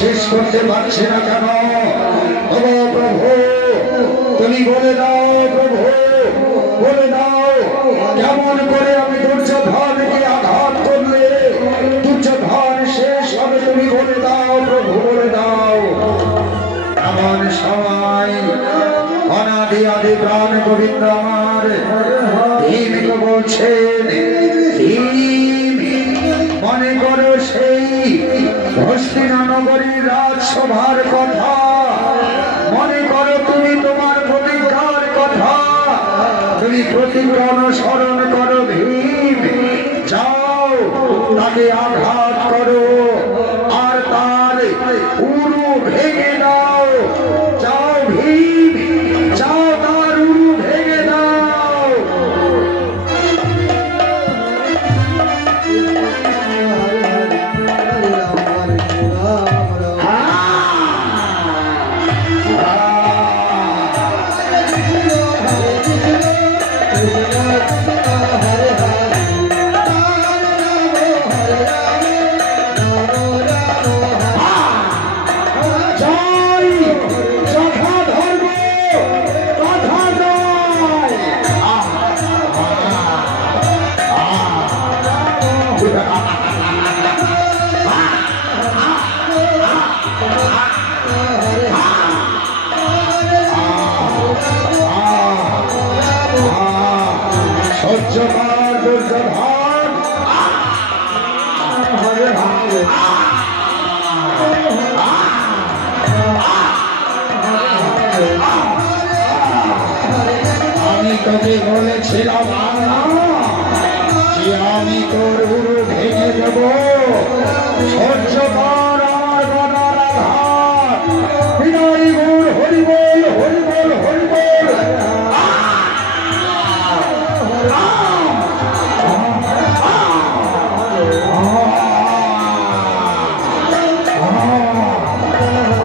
শেষ করতে পারছি না কেন? ও প্রভু, তুমি বলে দাও প্রভু, বলে দাও কেমন করে আমি দুর্যোধনকে আঘাত করলে দুর্যোধন শেষ হবে? তুমি বলে দাও প্রভু, বলে দাও। এমন সময় অনাদি আদি প্রাণ গোবিন্দ আমার ভীমকে বলছেন, মনে করো সেই হস্তিনানগরীর রাজসভার কথা, মনে করো তুমি তোমার প্রতিজ্ঞার কথা, তুমি প্রতিজ্ঞা অনুসরণ করো ভীম। যাও তাকে আঘাত করো আর তার উরু ভেঙে দাও। যাও ভীম, যাও তার উরু ভেঙে দাও। আমি তোকে বলেছিলাম যে আমি তোর উরু ভেঙে দেবো।